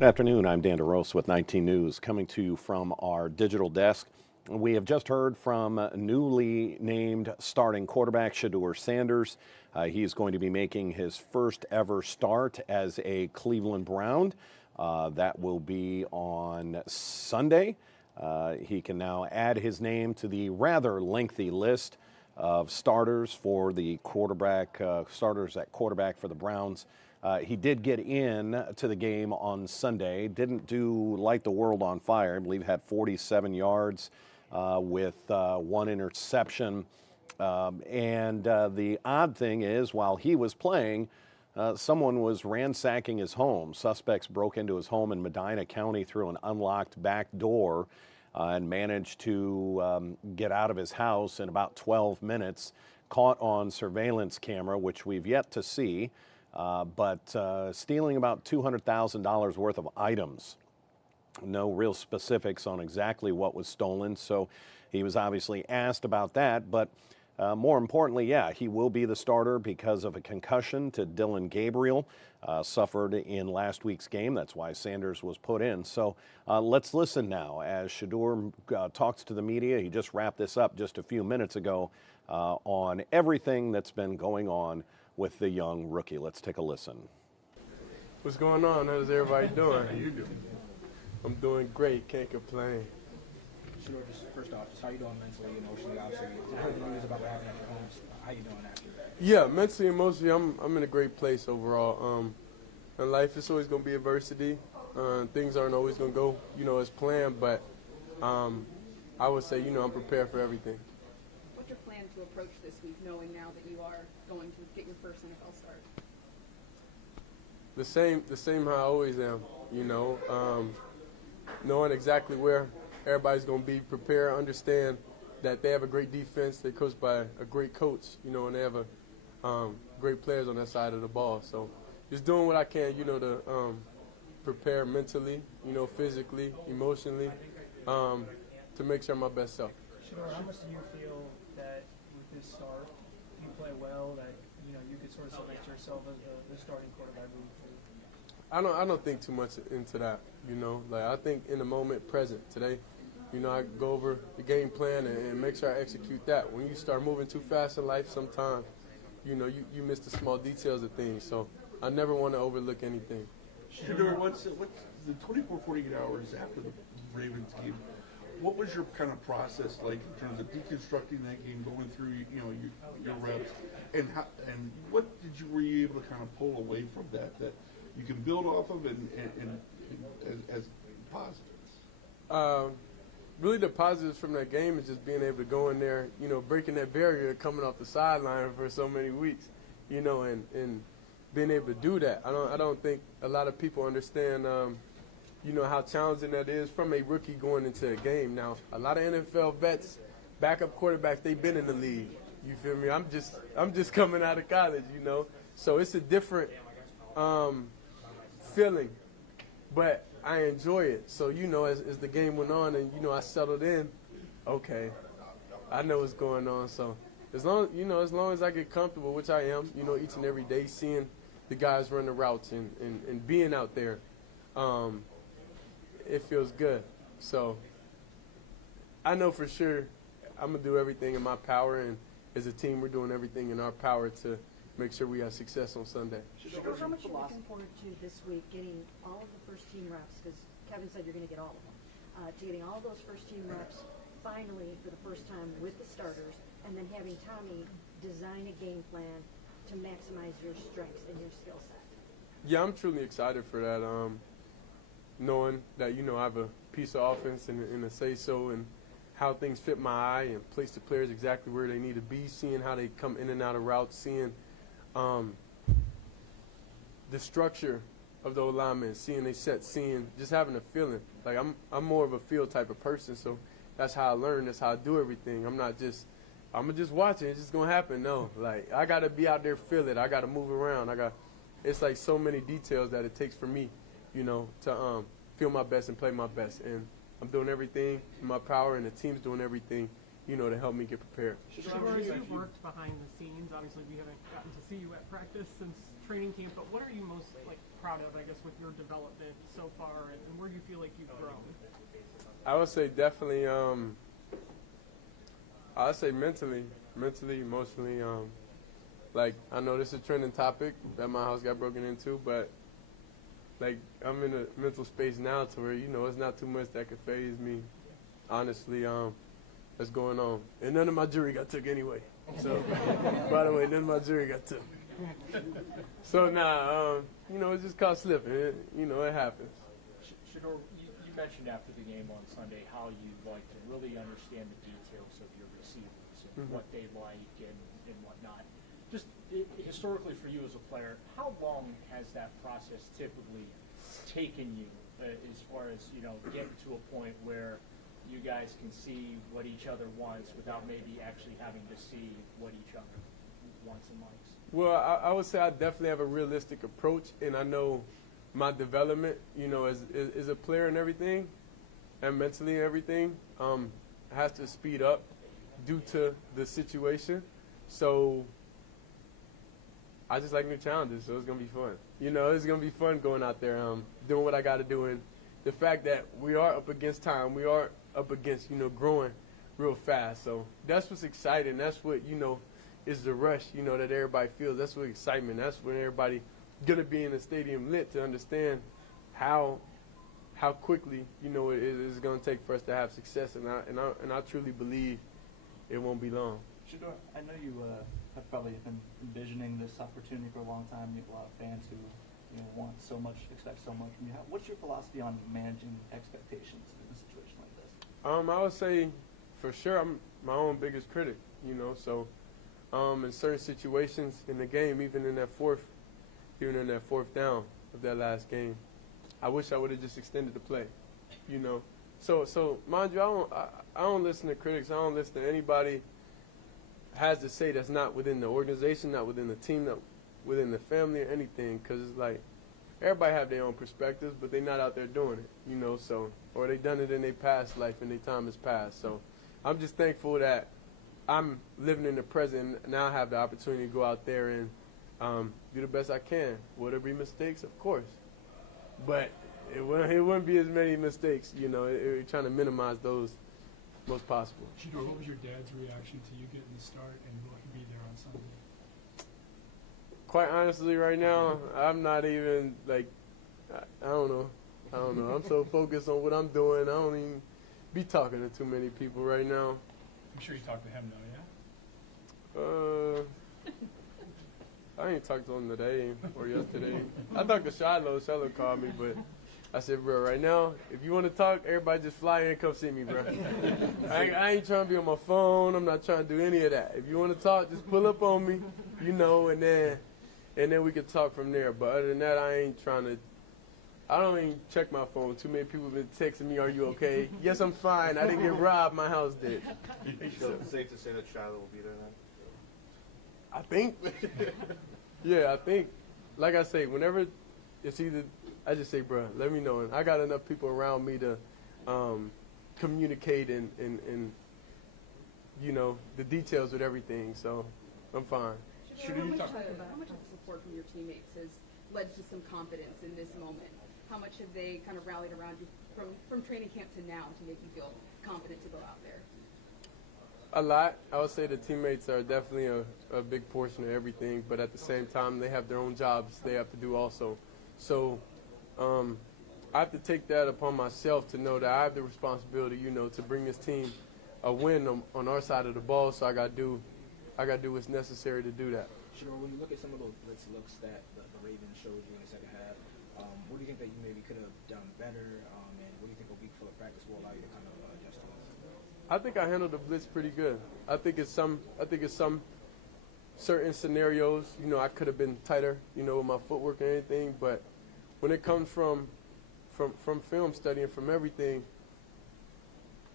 Good afternoon. I'm Dan DeRose with 19 News, coming to you from our digital desk. We have just heard from newly named starting quarterback Shedeur Sanders. He's going to be making his first ever start as a Cleveland Brown. That will be on Sunday. He can now add his name to the rather lengthy list of starters for the quarterback, starters at quarterback for the Browns. He did get in to the game on Sunday. Didn't light the world on fire. I believe had 47 yards with one interception. The odd thing is, while he was playing, someone was ransacking his home. Suspects broke into his home in Medina County through an unlocked back door and managed to get out of his house in about 12 minutes. Caught on surveillance camera, which we've yet to see. But stealing about $200,000 worth of items. No real specifics on exactly what was stolen, so he was obviously asked about that. But more importantly, yeah, he will be the starter because of a concussion to Dylan Gabriel, suffered in last week's game. That's why Sanders was put in. So let's listen now as Shedeur talks to the media. He just wrapped this up just a few minutes ago on everything that's been going on with the young rookie. Let's take a listen. What's going on? How's everybody doing? How you doing? I'm doing great. Can't complain. Shedeur, just first off, just how you doing mentally, emotionally? Obviously, I heard the news about what happened at your home. How you doing after that? Yeah, mentally, emotionally, I'm in a great place overall. In life, it's always going to be adversity. Things aren't always going to go, as planned. But I would say, I'm prepared for everything. What's your plan to approach this week, knowing now that you are going to get your first NFL start? The same how I always am, knowing exactly where everybody's going to be, prepare, understand that they have a great defense, they're coached by a great coach, and they have great players on that side of the ball. So just doing what I can, to prepare mentally, physically, emotionally, to make sure I'm my best self. Shedeur, how much do you feel that with this start, you play well, that you could sort of select yourself as the starting quarterback moving forward? I don't think too much into that, I think in the moment present today, I go over the game plan and make sure I execute that. When you start moving too fast in life sometimes, you miss the small details of things. So I never want to overlook anything. Shedeur, what's the 24, 48 hours after the Ravens game? What was your kind of process like in terms of deconstructing that game, going through your reps, and what were you able to kind of pull away from that you can build off of and as positives? Really, the positives from that game is just being able to go in there, breaking that barrier, coming off the sideline for so many weeks, and being able to do that. I don't think a lot of people understand. How challenging that is from a rookie going into a game. Now, a lot of NFL vets, backup quarterbacks, they've been in the league. You feel me? I'm just coming out of college, So it's a different feeling, but I enjoy it. So, as the game went on and, I settled in, okay, I know what's going on. So as long as I get comfortable, which I am, each and every day, seeing the guys run the routes and being out there, it feels good. So I know for sure I'm going to do everything in my power, and as a team, we're doing everything in our power to make sure we have success on Sunday. How much are you looking forward to this week, getting all of the first-team reps, because Kevin said you're going to get all of them, to getting all those first-team reps finally for the first time with the starters, and then having Tommy design a game plan to maximize your strengths and your skill set? Yeah, I'm truly excited for that. Knowing that, I have a piece of offense and a say-so and how things fit my eye and place the players exactly where they need to be, seeing how they come in and out of routes, seeing the structure of the alignment, seeing they set, just having a feeling. Like I'm more of a feel type of person, so that's how I learn, that's how I do everything. I'm going to just watch it, it's just going to happen. No, like I got to be out there, feel it. I got to move around. It's like so many details that it takes for me, to feel my best and play my best. And I'm doing everything in my power, and the team's doing everything to help me get prepared. Shedeur, you worked behind the scenes. Obviously, we haven't gotten to see you at practice since training camp, but what are you most proud of, I guess, with your development so far, and where do you feel like you've grown? I would say definitely, I would say mentally, emotionally. I know this is a trending topic that my house got broken into, but I'm in a mental space now to where, it's not too much that could faze me, honestly, that's going on. And none of my jewelry got took anyway. So, by the way, none of my jewelry got took. So, it's just caught slipping. It happens. Shedeur, you mentioned after the game on Sunday how you like to really understand the details of your receivers and what they like and whatnot. Just historically for you as a player, how long has that process typically taken you as far as, getting to a point where you guys can see what each other wants without maybe actually having to see what each other wants and likes? Well, I would say I definitely have a realistic approach, and I know my development, as a player and everything, and mentally and everything, has to speed up due to the situation. So I just like new challenges, so it's going to be fun. It's going to be fun going out there, doing what I got to do. And the fact that we are up against time, we are up against, growing real fast. So that's what's exciting. That's what, is the rush, that everybody feels. That's what excitement. That's when everybody going to be in the stadium lit to understand how quickly, it is going to take for us to have success. And I truly believe it won't be long. Shedeur, I know you have probably been envisioning this opportunity for a long time. You have a lot of fans who want so much, expect so much from you. What's your philosophy on managing expectations in a situation like this? I would say, for sure, I'm my own biggest critic. So in certain situations in the game, even in that fourth down of that last game, I wish I would have just extended the play. So mind you, I don't listen to critics. I don't listen to anybody has to say that's not within the organization, not within the team, not within the family or anything, because it's like everybody have their own perspectives, but they're not out there doing it, so, or they done it in their past life and their time has passed. So I'm just thankful that I'm living in the present and now I have the opportunity to go out there and do the best I can. Will there be mistakes? Of course. But it wouldn't be as many mistakes, we're trying to minimize those most possible. Shedeur, what was your dad's reaction to you getting the start, and will he be there on Sunday? Quite honestly, right now, I'm not even, I don't know. I'm so focused on what I'm doing, I don't even be talking to too many people right now. I'm sure you talked to him, though, yeah? I ain't talked to him today or yesterday. I talked to Shiloh. Shiloh called me, but I said, bro, right now, if you want to talk, everybody just fly in and come see me, bro. I ain't trying to be on my phone. I'm not trying to do any of that. If you want to talk, just pull up on me, and then we can talk from there. But other than that, I don't even check my phone. Too many people have been texting me, are you okay? Yes, I'm fine. I didn't get robbed. My house did. So it's safe to say that Shiloh will be there then? I think. Yeah, I think. Like I say, whenever it's either, I just say, bro, let me know. And I got enough people around me to communicate and the details with everything. So I'm fine. How much of the support from your teammates has led to some confidence in this moment? How much have they kind of rallied around you from training camp to now to make you feel confident to go out there? A lot. I would say the teammates are definitely a big portion of everything, but at the same time, they have their own jobs they have to do also. So I have to take that upon myself to know that I have the responsibility, to bring this team a win on our side of the ball. So I got to do what's necessary to do that. Shedeur, when you look at some of those blitz looks that the Ravens showed you in the second half, what do you think that you maybe could have done better, and what do you think a week full of practice will allow you to kind of adjust to this? I think I handled the blitz pretty good. I think it's some certain scenarios, I could have been tighter, with my footwork and anything. But when it comes from film study and from everything,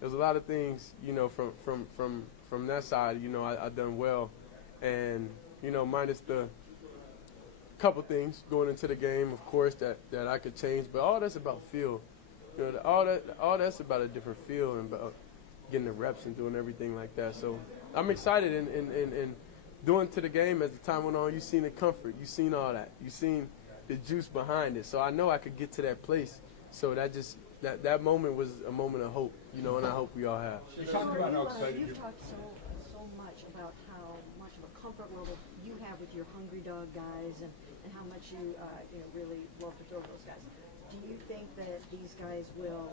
there's a lot of things, from that side, I done well, and minus the couple things going into the game, of course, that I could change. But all that's about feel. All that's about a different feel and about getting the reps and doing everything like that. So I'm excited and doing to the game as the time went on. You seen the comfort, you seen all that, you seen the juice behind it. So I know I could get to that place. So that moment was a moment of hope, you know, and I hope we all have. You talked about how excited You've talked so much about how much of a comfort level you have with your hungry dog guys and how much you really love to throw those guys. Do you think that these guys will,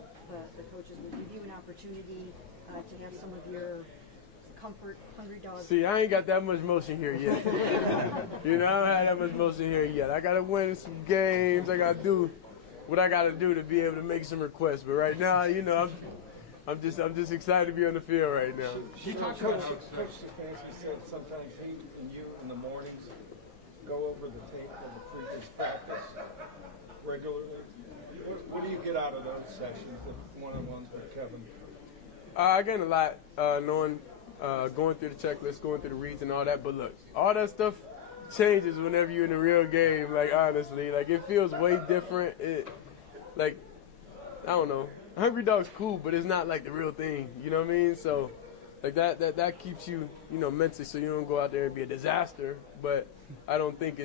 the coaches will give you an opportunity to have some of your comfort hungry dogs? See, I ain't got that much motion here yet. You know, I don't have that much motion here yet. I got to win some games. I got to do what I got to do to be able to make some requests. But right now, you know, I'm just excited to be on the field right now. You talked about how Coach Stefanski said sometimes he and you in the mornings go over the tape of the previous practice regularly. What do you get out of those sessions, the one-on-ones with Kevin? I get a lot knowing, going through the checklist, going through the reads and all that. But look, all that stuff changes whenever you're in a real game. Like honestly, like it feels way different. Like I don't know, Hungry Dog's cool, but it's not like the real thing. You know what I mean? So like that keeps you, you know, mentally, so you don't go out there and be a disaster. But I don't think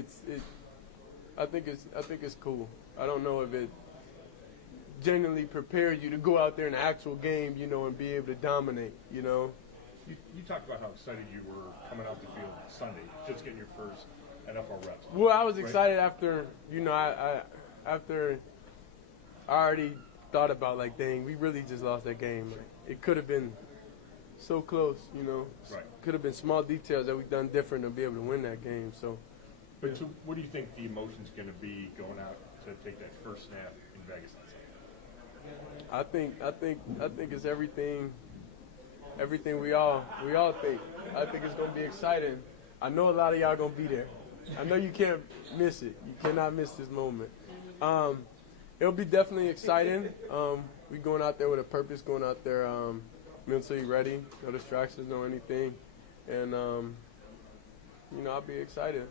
I think it's cool. I don't know if it genuinely prepares you to go out there in the actual game, you know, and be able to dominate, you know. you talked about how excited you were coming out the field Sunday, just getting your first NFL reps. Well, I was excited after, you know, after I already thought about, like, dang, we really just lost that game. Like, it could have been so close, you know. Right. Could have been small details that we've done different to be able to win that game. So, But so what do you think the emotion's going to be going out to take that first snap in Vegas on Sunday? I think it's everything we all think. I think it's gonna be exciting. I know a lot of y'all gonna be there. I know you can't miss it. You cannot miss this moment. It'll be definitely exciting. We going out there with a purpose, going out there mentally ready, no distractions, no anything, and you know, I'll be excited.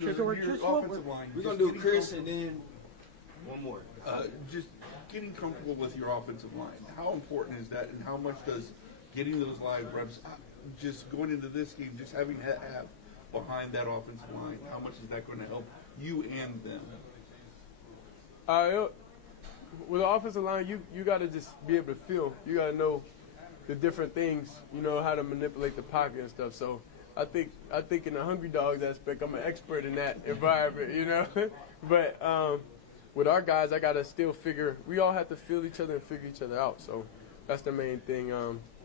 Your offensive line. We're going to do Chris and then one more. Just getting comfortable with your offensive line. How important is that, and how much does getting those live reps, just going into this game, just having to have behind that offensive line, how much is that going to help you and them? With the offensive line, you got to just be able to feel. You got to know the different things, you know, how to manipulate the pocket and stuff. So I think in the Hungry Dogs aspect, I'm an expert in that environment, you know. But with our guys, I got to still figure. We all have to feel each other and figure each other out. So that's the main thing.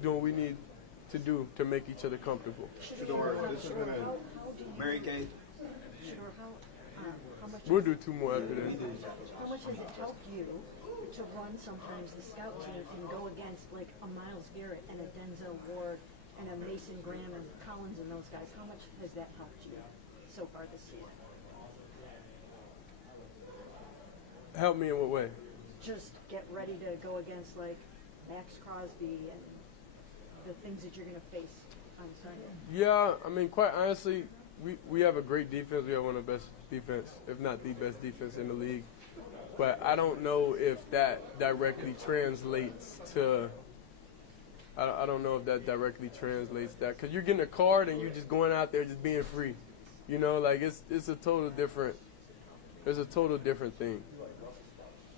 Doing what we need to do to make each other comfortable. Shedeur, this is going to Mary Kay. Shedeur, how much? We'll do two more after this. How much has it helped you to run sometimes the scout team and go against like a Myles Garrett and a Denzel Ward and a Mason Graham and Collins and those guys? How much has that helped you so far this season? Help me in what way? Just get ready to go against like Max Crosby and the things that you're going to face on Sunday. Yeah, I mean, quite honestly, we have a great defense. We have one of the best defense, if not the best defense in the league. But I don't know if that directly translates to – I don't know if that directly translates that. Because you're getting a card and you're just going out there just being free. You know, like it's a total different – there's a total different thing.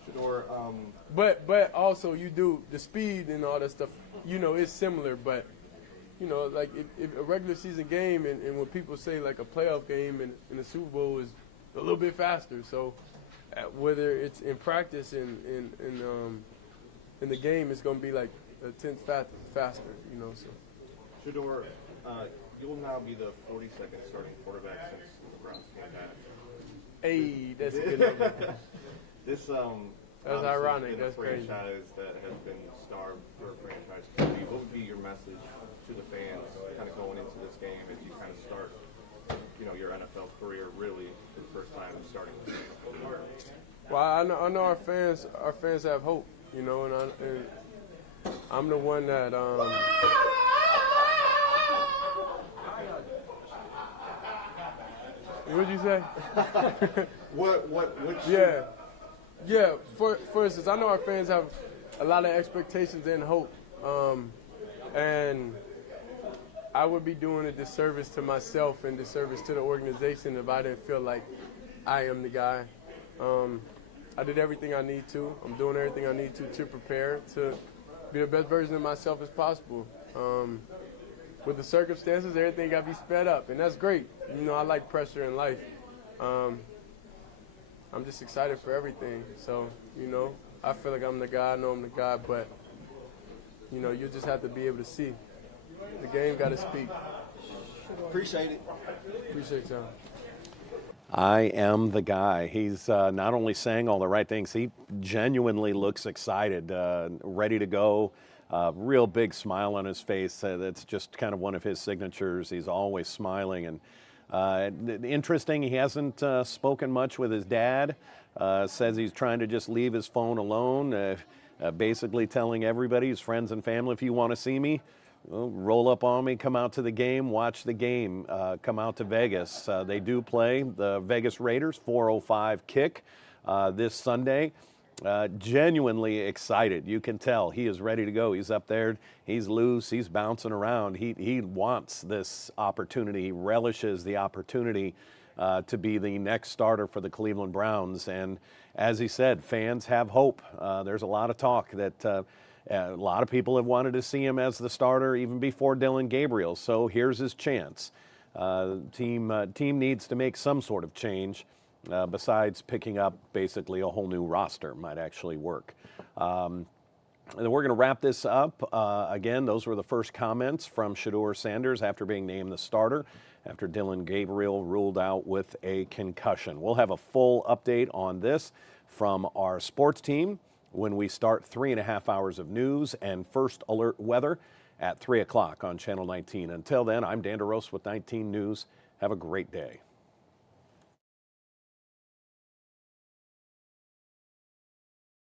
Shedeur, But also you do the speed and all that stuff, you know, it's similar. But, you know, like if a regular season game and when people say like a playoff game in the Super Bowl is a little bit faster. So whether it's in practice in the game, it's going to be like a tenth faster, you know. So. Shedeur, you'll now be the 42nd starting quarterback since the Browns came back. Hey, that's a good number. That's ironic. Been That's a crazy. franchise that has been starved for a franchise QB. What would be your message to the fans kind of going into this game as you kind of start, you know, your NFL career really for the first time starting? Well, I know our fans have hope, you know, and I'm the one that what'd you say? Yeah. For instance, I know our fans have a lot of expectations and hope. And I would be doing a disservice to myself and disservice to the organization if I didn't feel like I am the guy. I did everything I need to. I'm doing everything I need to prepare to be the best version of myself as possible. With the circumstances, everything got to be sped up, and that's great. You know, I like pressure in life. I'm just excited for everything. So, you know, I feel like I'm the guy. I know I'm the guy, but, you know, you just have to be able to see. The game got to speak. Appreciate it. Appreciate y'all. I am the guy. He's not only saying all the right things, he genuinely looks excited, ready to go. Real big smile on his face. That's just kind of one of his signatures. He's always smiling. And interesting, he hasn't spoken much with his dad. Says he's trying to just leave his phone alone, basically telling everybody, his friends and family, if you want to see me, well, roll up on me, come out to the game, watch the game, come out to Vegas. They do play the Vegas Raiders, 4:05 kick this Sunday. Genuinely excited. You can tell he is ready to go. He's up there. He's loose. He's bouncing around. He wants this opportunity. He relishes the opportunity to be the next starter for the Cleveland Browns. And as he said, fans have hope. There's a lot of talk that a lot of people have wanted to see him as the starter even before Dillon Gabriel. So here's his chance. Team needs to make some sort of change. Besides picking up basically a whole new roster might actually work. And then we're going to wrap this up. Again, those were the first comments from Shedeur Sanders after being named the starter after Dillon Gabriel ruled out with a concussion. We'll have a full update on this from our sports team when we start 3.5 hours of news and first alert weather at 3 o'clock on Channel 19. Until then, I'm Dan DeRose with 19 News. Have a great day.